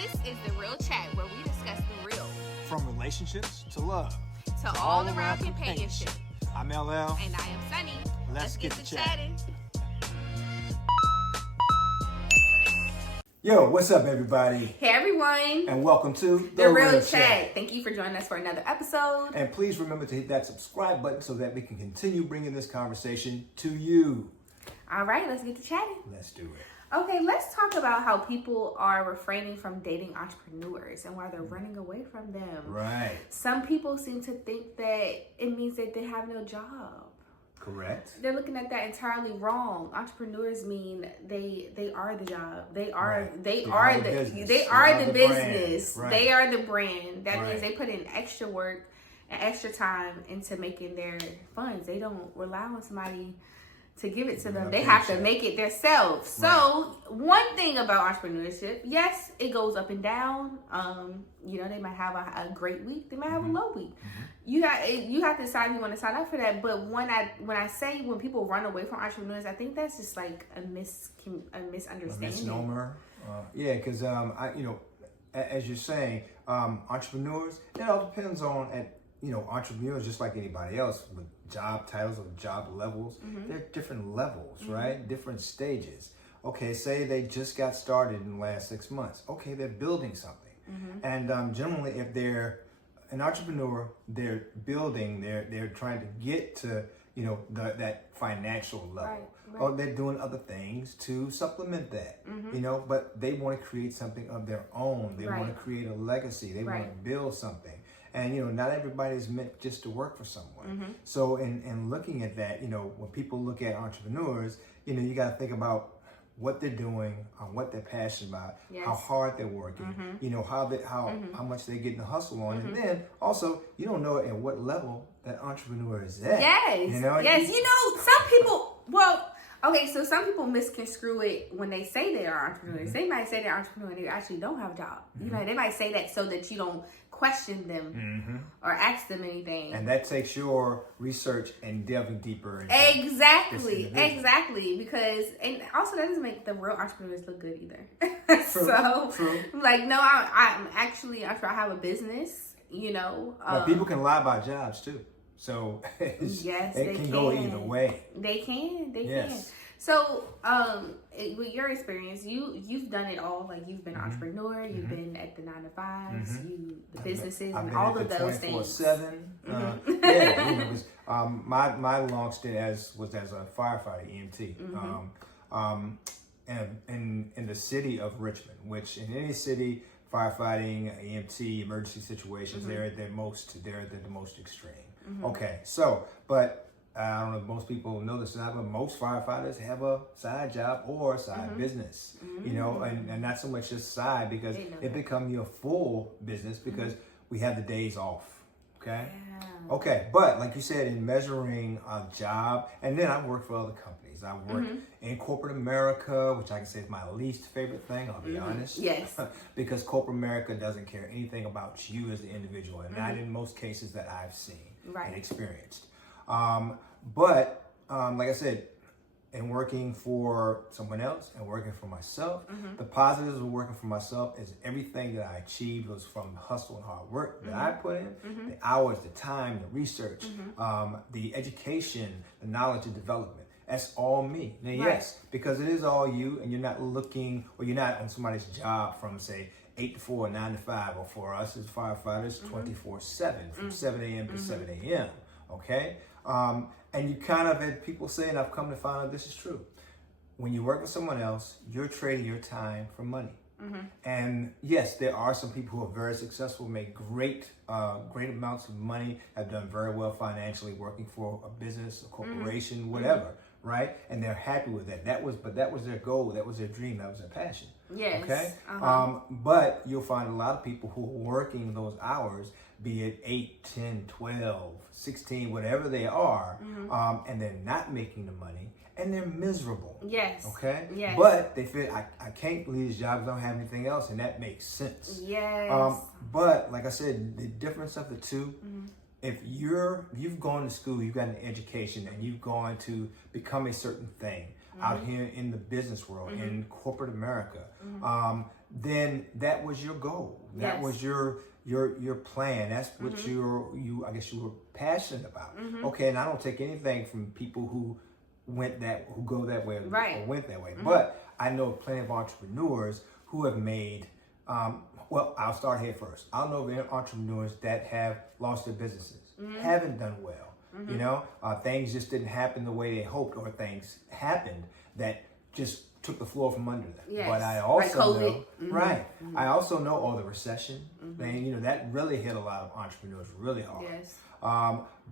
This is The Real Chat, where we discuss the real. From relationships to love. To all around companionship. I'm LL. And I am Sunny. Let's get to chatting. Yo, what's up, everybody? Hey, everyone. And welcome to The Real Chat. Thank you for joining us for another episode. And please remember to hit that subscribe button so that we can continue bringing this conversation to you. All right, let's get to chatting. Let's do it. Okay, let's talk about how people are refraining from dating entrepreneurs and why they're running away from them. Right. Some people seem to think that it means that they have no job. Correct. They're looking at that entirely wrong. Entrepreneurs mean they are the job. They are the business. They are the business. Right. They are the brand. That means they put in extra work and extra time into making their funds. They don't rely on somebody to give it to them. They have to make it themselves. So one thing about entrepreneurship, yes, it goes up and down. They might have a great week. They might have a low week. You have to decide if you want to sign up for that. But when people run away from entrepreneurs, I think that's just like a misunderstanding. A misnomer. Because as you're saying, entrepreneurs, it all depends on entrepreneurs, just like anybody else with job titles or job levels. There are different levels, right? Different stages. Okay, say they just got started in the last 6 months. Okay, they're building something. And generally, if they're an entrepreneur, they're building, they're trying to get to, that financial level. Right. Or they're doing other things to supplement that, but they want to create something of their own. They want to create a legacy. They want to build something. And, not everybody's meant just to work for someone. So in looking at that, when people look at entrepreneurs, you got to think about what they're doing, what they're passionate about, how hard they're working, how much they're getting the hustle on. And then also, you don't know at what level that entrepreneur is at. Yes. Some people, so some people misconstrue it when they say they are entrepreneurs. They might say they're entrepreneur and they actually don't have a job. They might say that so that you don't question them or ask them anything. And that takes your research and delving deeper. Exactly. Because, and also that doesn't make the real entrepreneurs look good either. True. Like, no, I'm actually, I have a business, But people can lie about jobs too. So it can go either way. They can. So, with your experience, you've done it all. Like, you've been an entrepreneur, you've been at the 9-to-5s, the businesses, and all of those things. 24/7. My long stint was as a firefighter, EMT, in the city of Richmond, which in any city, firefighting, EMT, emergency situations, they're the most extreme. Okay, so, but I don't know if most people know this, but most firefighters have a side job or a side business, and not so much just side, because it becomes your full business because we have the days off. Okay. Yeah. Okay. But like you said, in measuring a job, and then I've worked for other companies. I've worked in corporate America, which I can say is my least favorite thing. I'll be honest. Yes. Because corporate America doesn't care anything about you as the individual, and not in most cases that I've seen and experienced. But like I said, in working for someone else and working for myself, the positives of working for myself is everything that I achieved was from hustle and hard work that I put in, the hours, the time, the research, the education, the knowledge and development. That's all me. Now, yes, because it is all you, and you're not looking, or you're not on somebody's job from, say, 8 to 4, 9 to 5, or for us as firefighters, 24/7, from 7 a.m. to 7 a.m., okay? And you kind of had people saying, I've come to find out this is true. When you work with someone else, you're trading your time for money. And yes, there are some people who are very successful, make great amounts of money, have done very well financially, working for a business, a corporation, whatever, right? And they're happy with that. That was their goal, that was their dream, that was their passion. Yes. Okay. But you'll find a lot of people who are working those hours, be it 8, 10, 12, 16, whatever they are, and they're not making the money, and they're miserable. Yes. Okay? Yes. But they feel, I can't leave this job, I don't have anything else, and that makes sense. Yes. But like I said, the difference of the two, if you've gone to school, you've got an education, and you've gone to become a certain thing, out here in the business world, in corporate America, then that was your goal. That was your plan. That's what I guess you were passionate about. Okay, and I don't take anything from people who go that way or went that way. But I know plenty of entrepreneurs who have made well, I'll start here first. I know of entrepreneurs that have lost their businesses, haven't done well. You know, things just didn't happen the way they hoped, or things happened that just took the floor from under them. Yes. But I also know, I also know, the recession, and you know, that really hit a lot of entrepreneurs really hard. Yes.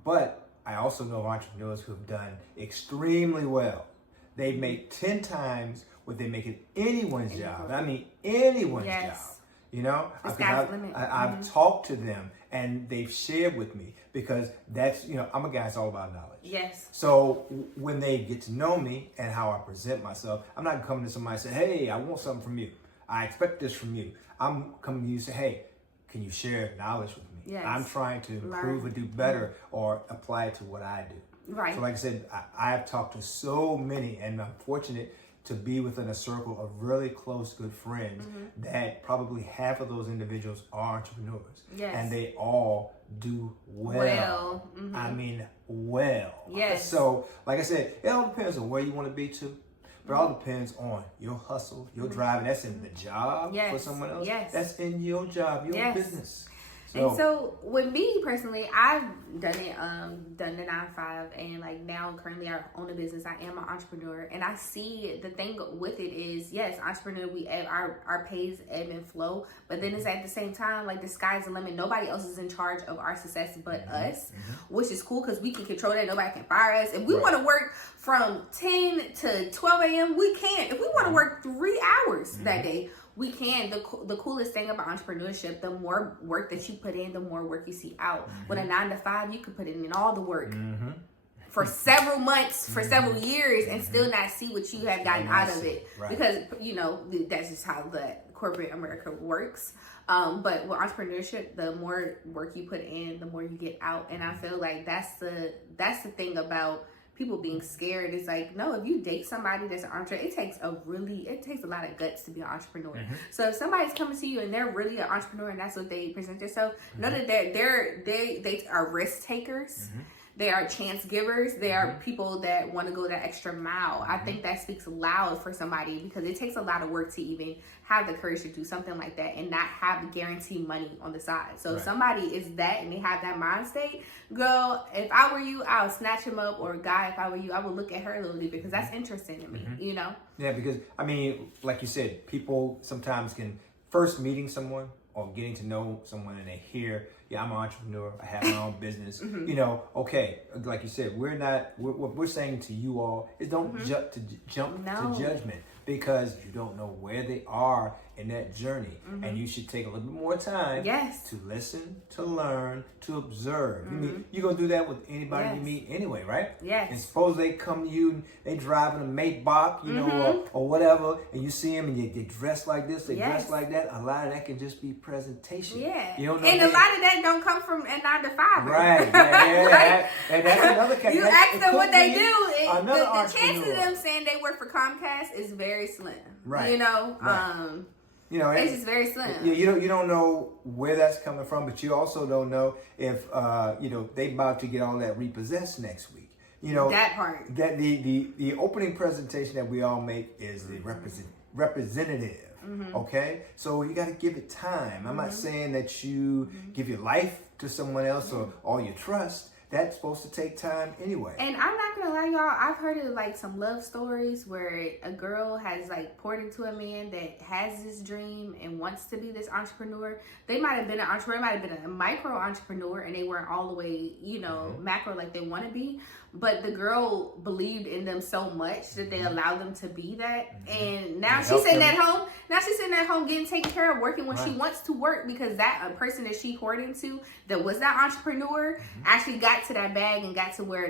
But I also know of entrepreneurs who have done extremely well. They make 10 times what they make in anyone's job. I mean, anyone's job. You know, I've talked to them and they've shared with me, because that's, you know, I'm a guy that's all about knowledge. Yes. So when they get to know me and how I present myself, I'm not coming to somebody and say, hey, I want something from you. I expect this from you. I'm coming to you and say, hey, can you share knowledge with me? Yes. I'm trying to improve or do better or apply it to what I do. Right. So like I said, I've talked to so many, and I'm fortunate to be within a circle of really close, good friends that probably half of those individuals are entrepreneurs. Yes. And they all do well. I mean, well. Yes. So, like I said, it all depends on where you want to be to. But it all depends on your hustle, your drive. That's in the job for someone else. Yes. That's in your job, your business. And so with me personally, I've done it, done the 9-to-5, and like now currently I own a business. I am an entrepreneur, and I see the thing with it is, yes, entrepreneur, our pays ebb and flow, but then it's at the same time, like the sky's the limit. Nobody else is in charge of our success but us, which is cool because we can control that. Nobody can fire us. If we want to work from 10 to 12 a.m., we can. If we want to work 3 hours that day, we can. The coolest thing about entrepreneurship, the more work that you put in, the more work you see out. With a 9-to-5, you could put in all the work for several months, for several years, and still not see what you have gotten out of it. Right. Because, you know, that's just how the corporate America works. But with entrepreneurship, the more work you put in, the more you get out. And I feel like that's the thing about people being scared. Is like, no, if you date somebody that's an entrepreneur, it takes a lot of guts to be an entrepreneur. So if somebody's coming to you and they're really an entrepreneur and that's what they present themselves, know that they are risk takers. They are chance givers. They are people that want to go that extra mile. I think that speaks loud for somebody, because it takes a lot of work to even have the courage to do something like that and not have the guaranteed money on the side. So if somebody is that and they have that mind state, girl, if I were you, I would snatch him up. Or guy, if I were you, I would look at her a little bit, because that's interesting to me, you know? Yeah, because, I mean, like you said, people sometimes can first meeting someone or getting to know someone and they hear, yeah, I'm an entrepreneur, I have my own business. You know, okay, like you said, what we're saying to you all is don't jump to judgment, because you don't know where they are in that journey. And you should take a little bit more time to listen, to learn, to observe. You're going to do that with anybody you meet anyway, right? Yes. And suppose they come to you and they driving a Maybach, you know, or whatever, and you see them and they dress like this, they dress like that. A lot of that can just be presentation. Yeah. You don't know, and a lot of that don't come from a 9-to-5. Right. Yeah. And that's another case. You ask them what they do, the chance of them saying they work for Comcast is very slim. Right. You know? Right. You know, it's just very slim. You don't know where that's coming from, but you also don't know if you know, they about to get all that repossessed next week. You know, that part. That the opening presentation that we all make is the representative. Okay, so you got to give it time. I'm not saying that you give your life to someone else or all your trust. That's supposed to take time anyway. And I'm not gonna lie, y'all, I've heard of like some love stories where a girl has like poured into a man that has this dream and wants to be this entrepreneur. They might have been an entrepreneur, might have been a micro entrepreneur, and they weren't all the way, you know, macro like they want to be. But the girl believed in them so much that they allowed them to be that. And now she's sitting at home. Now she's sitting at home getting taken care of, working when she wants to work, because that a person that she poured into, that was that entrepreneur, actually got to that bag and got to where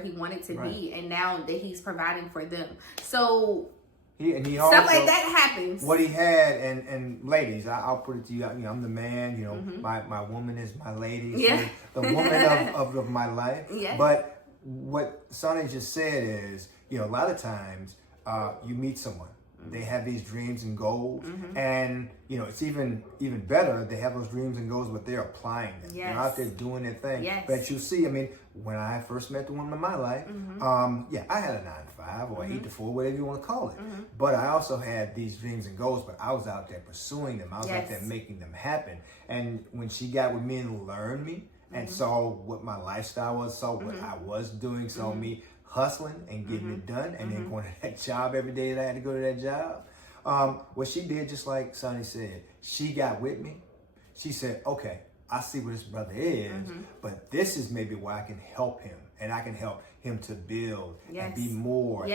he wanted to be. And now that he's providing for them. So he stuff also, like that happens. What he had, and ladies, I'll put it to you. I'm the man. You know, my woman is my lady. Yeah. The woman of my life. Yeah. But what Sonny just said is, you know, a lot of times you meet someone. They have these dreams and goals, and it's even better. They have those dreams and goals, but they're applying them. Yes. They're out there doing their thing. Yes. But you see, I mean, when I first met the woman in my life, I had a 9 to 5 or 8 to 4, whatever you want to call it. But I also had these dreams and goals, but I was out there pursuing them. I was out there making them happen. And when she got with me and learned me and saw what my lifestyle was, saw what I was doing, saw me hustling and getting it done, and then going to that job every day that I had to go to that job. What she did, just like Sonny said, she got with me. She said, okay, I see what this brother is, but this is maybe where I can help him, and I can help him to build and be more,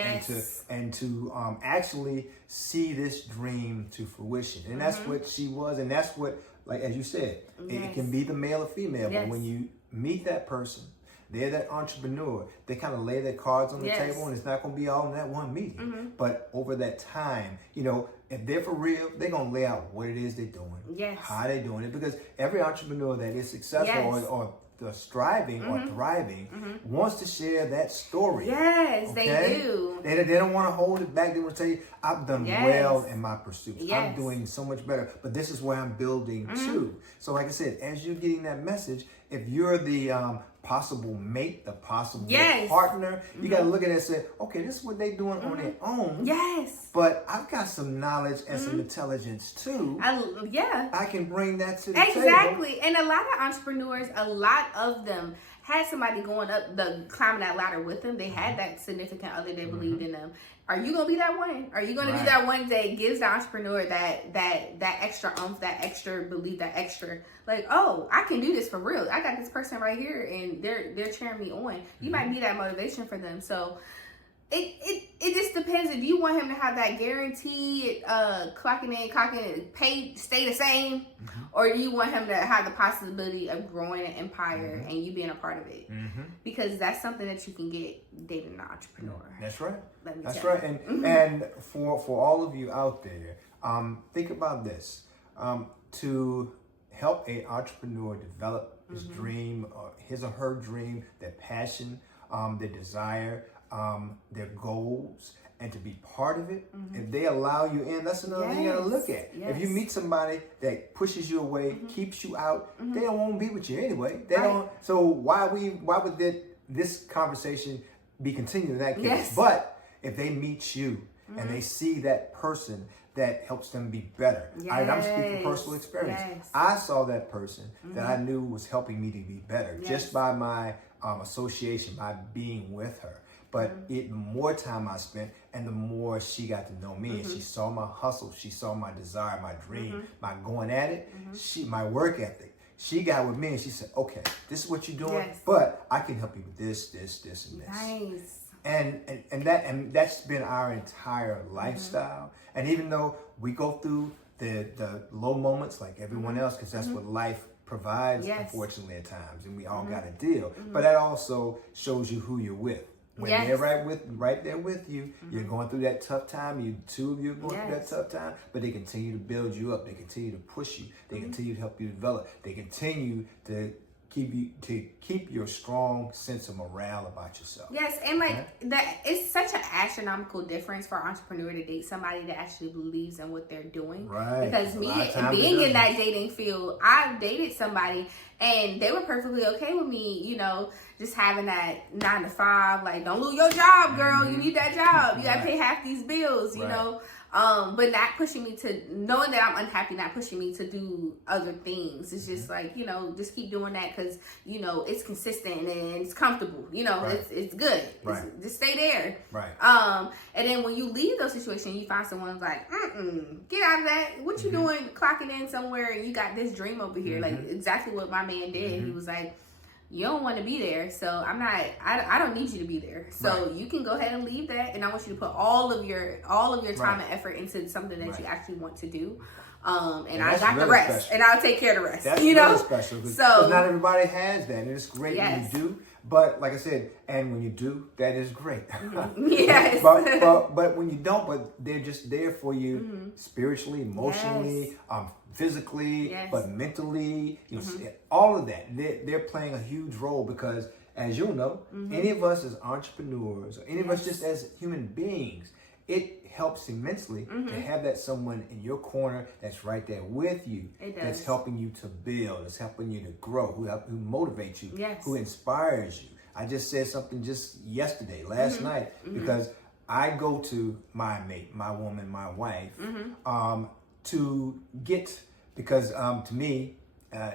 and to actually see this dream to fruition. And that's what she was, and that's what, like as you said, it can be the male or female, but when you meet that person, they're that entrepreneur. They kind of lay their cards on the table, and it's not going to be all in that one meeting. But over that time, if they're for real, they're going to lay out what it is they're doing, how they're doing it. Because every entrepreneur that is successful or striving or thriving wants to share that story. Yes, they do. They don't want to hold it back. They want to tell you, I've done well in my pursuits. I'm doing so much better, but this is where I'm building to. So like I said, as you're getting that message, if you're the possible mate, the possible partner, you got to look at it and say, okay, this is what they're doing on their own. Yes. But I've got some knowledge and some intelligence too. I can bring that to the table. Exactly. And a lot of entrepreneurs, a lot of them had somebody going up climbing that ladder with them. They had that significant other that believed in them. Are you gonna be that one? Are you gonna be that one that gives the entrepreneur that extra oomph, that extra belief, that extra like, oh, I can do this for real. I got this person right here, and they're cheering me on. You might be that motivation for them. So it just depends. If you want him to have that guaranteed clocking in, pay stay the same, or do you want him to have the possibility of growing an empire and you being a part of it? Because that's something that you can get dating an entrepreneur. That's right. That's right. And for all of you out there, think about this. To help an entrepreneur develop his dream, his or her dream, their passion, their desire, their goals, and to be part of it, if they allow you in, that's another thing you gotta look at. If you meet somebody that pushes you away, keeps you out, they don't want to be with you anyway. They don't. So why would this conversation be continued in that case? But if they meet you and they see that person that helps them be better. I'm speaking from personal experience. I saw that person that I knew was helping me to be better just by my association, by being with her. But the more time I spent, and the more she got to know me, and she saw my hustle, she saw my desire, my dream, my going at it, my work ethic. She got with me and she said, okay, this is what you're doing, but I can help you with this, and this. Nice. And that's been our entire lifestyle. And even though we go through the low moments like everyone else, because that's what life provides, unfortunately, at times, and we all got to deal. But that also shows you who you're with. When they're right there with you, you're going through that tough time. Two of you are going through that tough time, but they continue to build you up. They continue to push you. They continue to help you develop. They continue to keep your strong sense of morale about yourself. Yes, and that it's such an astronomical difference for an entrepreneur to date somebody that actually believes in what they're doing. Right. Because me being in that dating field, I've dated somebody and they were perfectly okay with me, just having that 9 to 5, like, don't lose your job, girl. You need that job. You gotta pay half these bills, you know. But not pushing me to, knowing that I'm unhappy, not pushing me to do other things. It's just like, just keep doing that because, it's consistent and it's comfortable. It's good. Just stay there. Right. And then when you leave those situations, you find someone who's like, get out of that. What you doing clocking in somewhere and you got this dream over here? Like exactly what my man did. He was like, you don't want to be there, so I don't need you to be there. So you can go ahead and leave that, and I want you to put all of your time and effort into something that you actually want to do. And I got really the rest, special. And I'll take care of the rest. That's really special. So not everybody has that, and it's great when you do. But like I said, and when you do, that is great. Yes. but when you don't, but they're just there for you spiritually, emotionally, physically, but mentally, all of that. They're playing a huge role because, as you'll know, any of us as entrepreneurs, or any of us just as human beings, it helps immensely to have that someone in your corner that's right there with you, that's helping you to build, that's helping you to grow, who motivates you, who inspires you. I just said something just yesterday, last night, because I go to my mate, my woman, my wife, to get, because to me,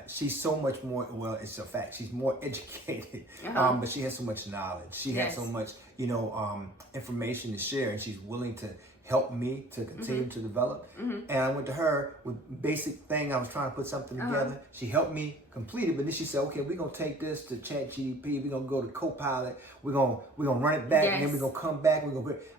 she's so much more, well, it's a fact, she's more educated, but she has so much knowledge. She has so much, information to share, and she's willing to help me to continue to develop. And I went to her with basic thing. I was trying to put something together. She helped me complete it, but then she said, okay, we're going to take this to ChatGPT. We're going to go to Copilot. We're going to run it back, and then we're going to come back.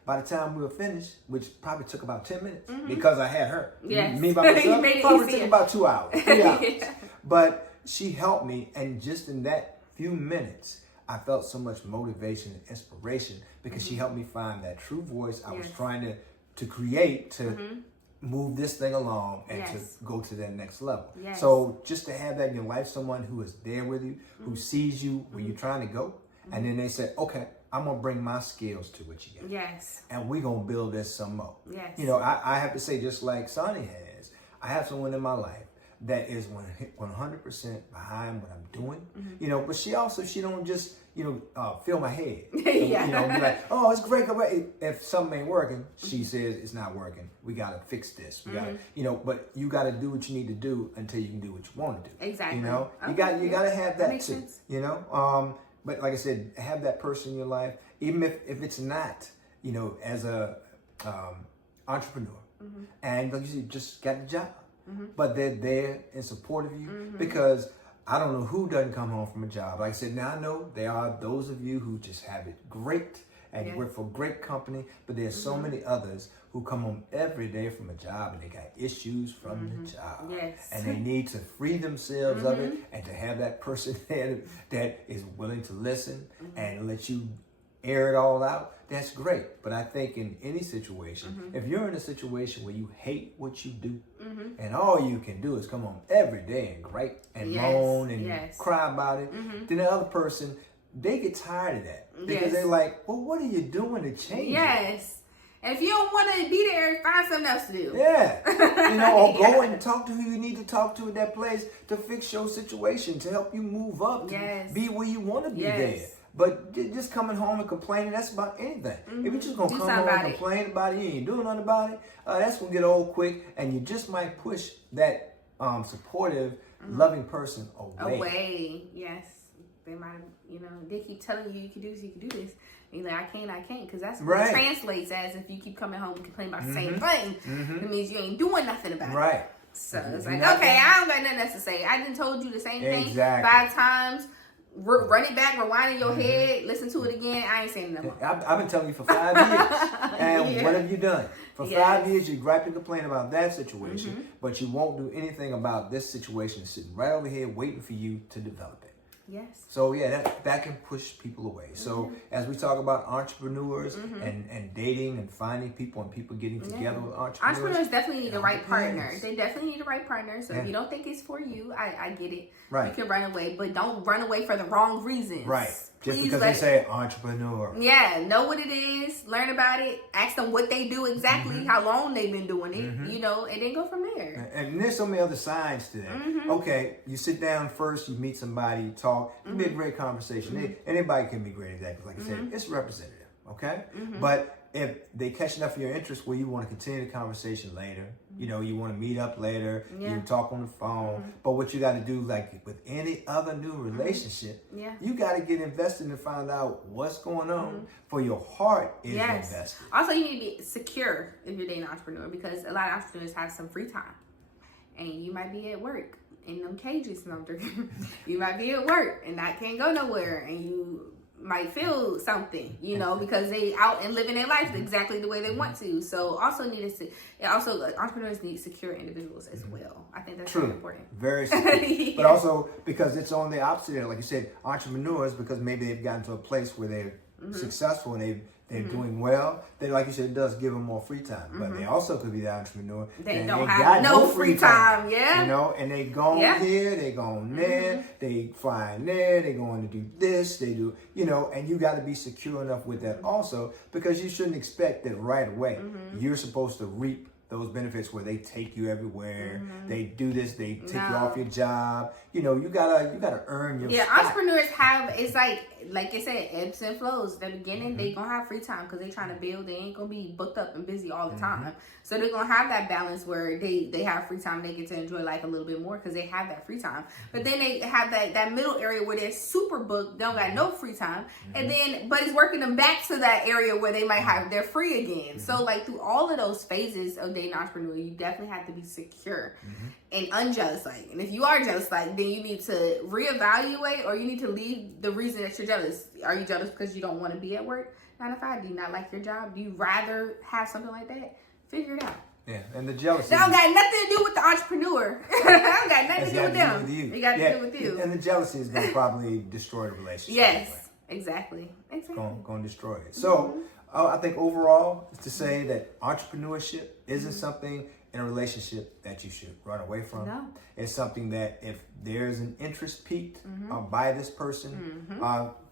By the time we were finished, which probably took about 10 minutes because I had her. Me by myself, probably took about 2 hours, 3 hours. But she helped me, and just in that few minutes, I felt so much motivation and inspiration because she helped me find that true voice I was trying to create to move this thing along and to go to that next level. So just to have that in your life, someone who is there with you, who sees you where you're trying to go, and then they say, okay, I'm going to bring my skills to what you got. And we're going to build this some more. I have to say, just like Sonny has, I have someone in my life that is 100% behind what I'm doing, but she don't just, fill my head, be like, oh, it's great. If something ain't working, she says it's not working. We got to fix this. We got to, but you got to do what you need to do until you can do what you want to do. Exactly. You got to have that too, but like I said, have that person in your life, even if it's not, as a entrepreneur, and like you said, just got the job. But they're there in support of you because I don't know who doesn't come home from a job. Like I said, now I know there are those of you who just have it great and you work for a great company, but there's so many others who come home every day from a job and they got issues from the job. And they need to free themselves of it, and to have that person there that is willing to listen and let you air it all out, that's great. But I think in any situation, if you're in a situation where you hate what you do, and all you can do is come home every day and gripe and moan and cry about it, then the other person, they get tired of that. Because they're like, well, what are you doing to change it? And if you don't want to be there, find something else to do. Or go and talk to who you need to talk to at that place to fix your situation, to help you move up, to be where you want to be there. But just coming home and complaining, that's about anything. If you're just going to come home and complain about it, you ain't doing nothing about it, that's going to get old quick, and you just might push that supportive, loving person away. They might, they keep telling you can do this, you can do this. And you're like, I can't, because that's what it translates as if you keep coming home and complaining about the same thing. It means you ain't doing nothing about it. So it's like, okay, I don't got nothing else to say. I done told you the same thing 5 times. Run it back, rewind in your head, listen to it again. I ain't saying nothing. I've been telling you for 5 years. And what have you done? For 5 years, you gripe and complain about that situation, but you won't do anything about this situation sitting right over here waiting for you to develop it. So that can push people away. So as we talk about entrepreneurs and dating and finding people and people getting together with entrepreneurs definitely need the right partner. They definitely need the right partner. So if you don't think it's for you, I get it. You can run away, but don't run away for the wrong reasons. Just because they say entrepreneur. Know what it is, learn about it, ask them what they do exactly, how long they've been doing it, and then go from there. And there's so many other sides to that. Okay, you sit down first, you meet somebody, you talk, it'll be a great conversation. Anybody can be great, exactly like I said. It's representative, okay? But if they catch enough of your interest where you want to continue the conversation later, you want to meet up later, you can talk on the phone. But what you got to do, like with any other new relationship, you got to get invested and find out what's going on for your heart is invested. Also, you need to be secure if you're dating an entrepreneur, because a lot of entrepreneurs have some free time. And you might be at work in them cages. You might be at work and I can't go nowhere, and you might feel something, because they out and living their life exactly the way they want to. So entrepreneurs need secure individuals as well. I think that's very important. Very secure. But also because it's on the opposite end, like you said, entrepreneurs, because maybe they've gotten to a place where they're successful and they're doing well, then like you said, it does give them more free time. But they also could be the entrepreneur. They don't have no free time. Yeah. You know, and they going here, they going there, they flying there, they going to do this, they do, you know, and you got to be secure enough with that also, because you shouldn't expect that right away. You're supposed to reap those benefits where they take you everywhere, they do this, they take you off your job. You know, you gotta earn your spot. Entrepreneurs have, it's like I said, ebbs and flows. At the beginning, they gonna have free time because they trying to build. They ain't gonna be booked up and busy all the time. So they're gonna have that balance where they have free time. They get to enjoy life a little bit more because they have that free time. But then they have that middle area where they're super booked, don't got no free time, and then but it's working them back to that area where they might have they're free again. So like through all of those phases of dating entrepreneur, you definitely have to be secure and unjealous like. And if you are jealous like, then you need to reevaluate, or you need to leave the reason that you're jealous. Are you jealous because you don't want to be at work 9 to 5? Do you not like your job? Do you rather have something like that? Figure it out. Yeah, and the jealousy. That don't got nothing to do with the entrepreneur. That don't got nothing to do with them. It got to do with you. And the jealousy is going to probably destroy the relationship. Yes, exactly. Going to destroy it. So I think overall, to say that entrepreneurship isn't something in a relationship that you should run away from. No. It's something that if there's an interest piqued by this person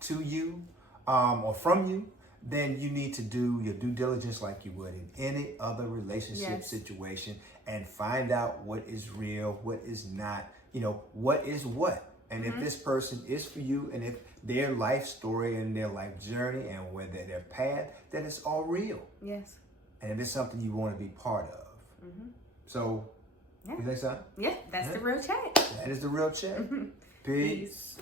to you or from you, then you need to do your due diligence like you would in any other relationship situation and find out what is real, what is not, you know, what is what. And if this person is for you, and if their life story and their life journey and whether their path, then it's all real. Yes. And if it's something you want to be part of. So, you think so? Yeah, that's the real chat. That is the real chat. Peace.